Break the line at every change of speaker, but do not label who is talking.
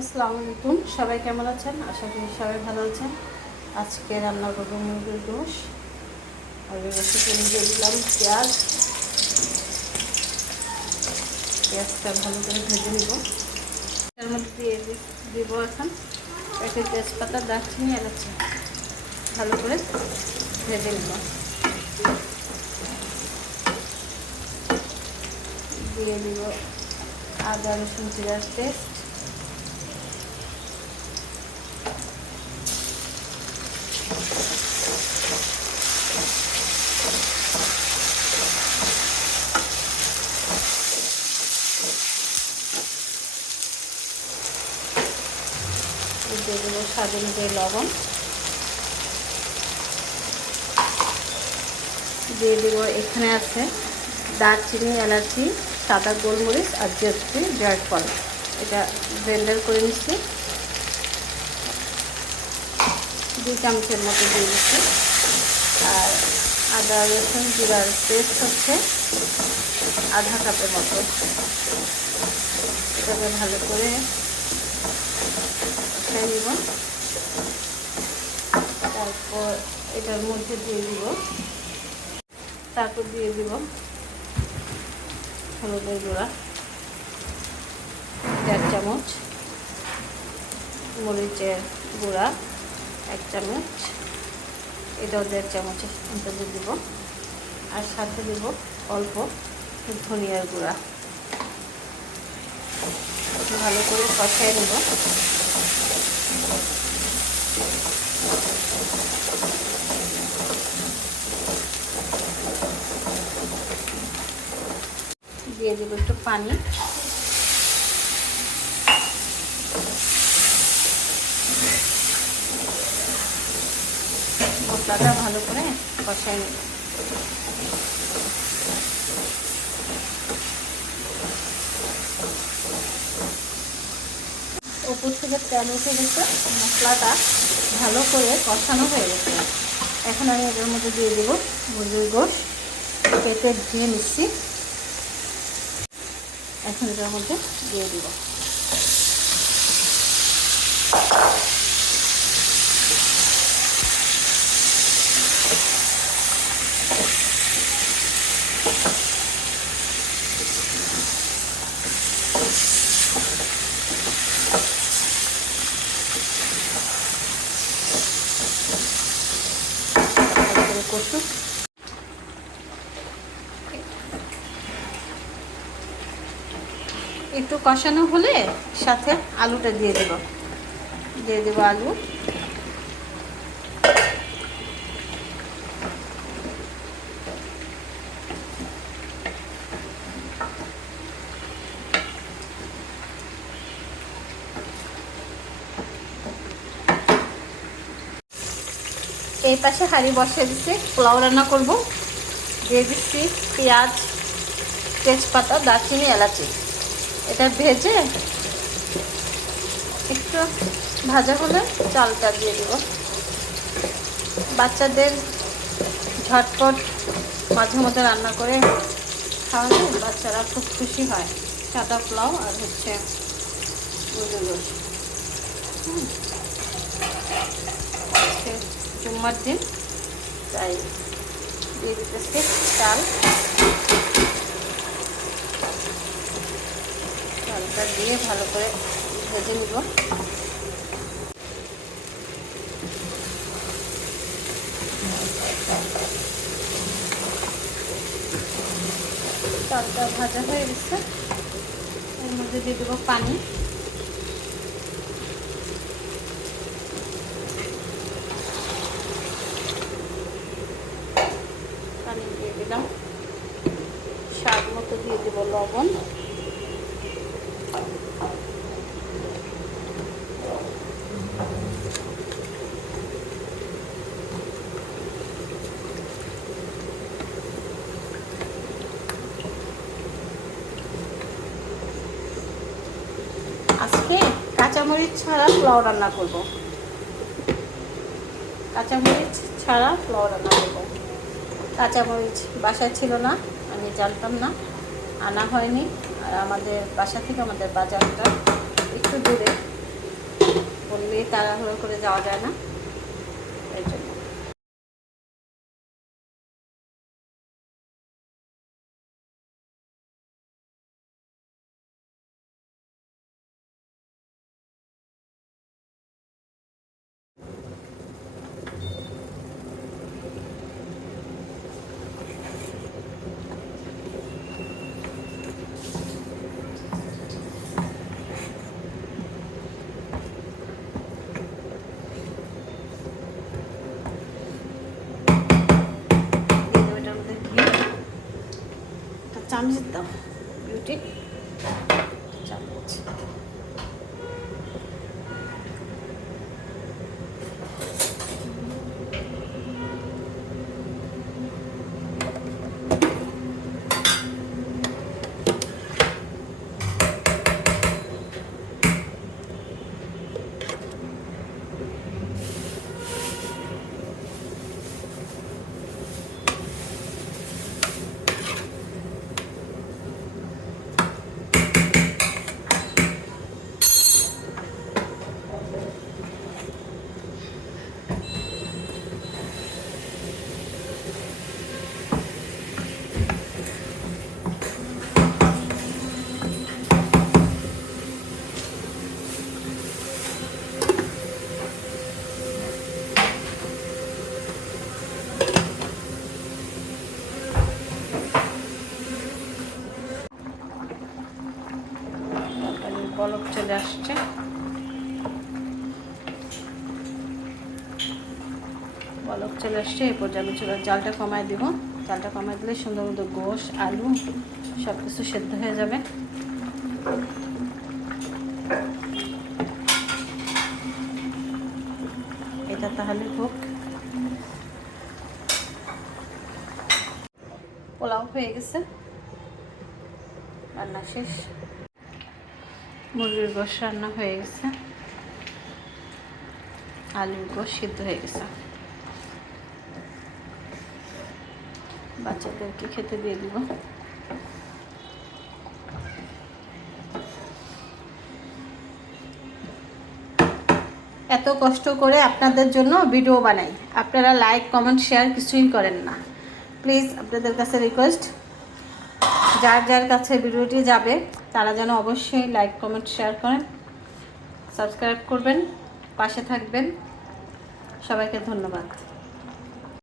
আসসালামু আলাইকুম। সবাই কেমন আছেন? আশা করি সবাই ভালো আছেন। আজকে রান্না করব মুরগির গোশ। আর রেসিপি দিয়ে দিলাম পেঁয়াজ। পেঁয়াজটা ভালো করে ভেজে নিব। এর মধ্যে দিয়ে দিব এখন একটু তেজপাতা, দারচিনি এলাচি ভালো করে ভেজে নিব। দিয়ে দিব আদা, রসুন, জিরার পেস্ট। দিয়ে দেবো স্বাদ লবণ। দিয়ে দেবো এখানে আছে দারচিনি, এলাচি, সাদা গোলমরিচ আর জেস্তি জয়ফল। এটা ব্লেন্ডার করে নিচ্ছি। দুই চামচের মতো দিয়ে দিচ্ছি। আর আদা, রসুন, জিরার পেস্ট হচ্ছে আধা কাপের মতো। এটাকে ভালো করে কষাই নিব। তারপর এটার মধ্যে দিয়ে দিব। তারপর দিয়ে দিব হলুদের গুঁড়া, দেড় চামচ মরিচের গুঁড়া চামচ। এটাও দেড় চামচের মতো দিয়ে দিব। আর সাথে দিব অল্প ধনিয়ার গুঁড়া। ভালো করে কষাই নেব। দিয়ে দেবো একটু পানি। মশলাটা ভালো করে কষাই নেব। উপর থেকে তেল উঠে গেছে, মশলাটা ভালো করে কষানো হয়ে গেছে। এখন আমি এটার মধ্যে দিয়ে দেবো মুরগির গোশ কেটে ধুয়ে নিচ্ছি এখন এটার মধ্যে দিয়ে দিব তারপরে কষুক একটু কষানো হলে সাথে আলুটা দিয়ে দেব। দিয়ে দেবো আলু। এই পাশে হাঁড়ি বসিয়ে দিচ্ছি, পোলাও রান্না করব। দিয়ে দিচ্ছি পেঁয়াজ, তেজপাতা, দারচিনি, এলাচি। এটা ভেজে একটু ভাজা হলে চালটা দিয়ে দিব। বাচ্চাদের ঝটপট মাঝে মধ্যে রান্না করে খাওয়ালে বাচ্চারা খুব খুশি হয়। সাদা পোলাও আর হচ্ছে জুম্মার দিন, তাই দিয়ে দিতেছে চাল। চালটা দিয়ে ভালো করে ভেজে নিব। চালটা ভাজা হয়ে গেছে। এর মধ্যে দিয়ে দেবো পানি। পানি দিয়ে দিলাম। স্বাদ মতো দিয়ে দেবো লবণ। আজকে কাঁচামরিচ ছাড়া পোলাও রান্না করব। কাঁচামরিচ ছাড়া পোলাও রান্না করব। কাঁচামরিচ বাসায় ছিল না, আমি জানতাম না। আনা হয়নি, আর আমাদের বাসা থেকে আমাদের বাজারটা একটু দূরে। বললেই তাড়াহুড়ো করে যাওয়া যায় না এর জন্য দিয়ে দেবো এটার মধ্যে ঘি একটা চামচ দাও বিউটি চামচ তরকারির বলক চলে আসছে। বলক চলে আসছে এই পর্যায়ে আমি চুলার জালটা কমায় দিব। জালটা কমায় দিলে সুন্দর মতো গোশ, আলু সব কিছু সেদ্ধ হয়ে যাবে। এটা তাহলে হোক। পোলাও হয়ে গেছে। রান্না শেষ। মুরগির গোশ রান্না হয়ে গেছে। আলুর গোশ সিদ্ধ হয়ে গেছে। বাচ্চাদেরকে খেতে দিয়ে দিব। এত কষ্ট করে আপনাদের জন্য ভিডিও বানাই। আপনারা লাইক, কমেন্ট, শেয়ার কিছুই করেন না। প্লিজ আপনাদের কাছে রিকোয়েস্ট যার যার কাছে ভিডিওটি যাবে তারা যেন অবশ্যই লাইক কমেন্ট শেয়ার করেন সাবস্ক্রাইব করবেন পাশে থাকবেন। সবাইকে ধন্যবাদ।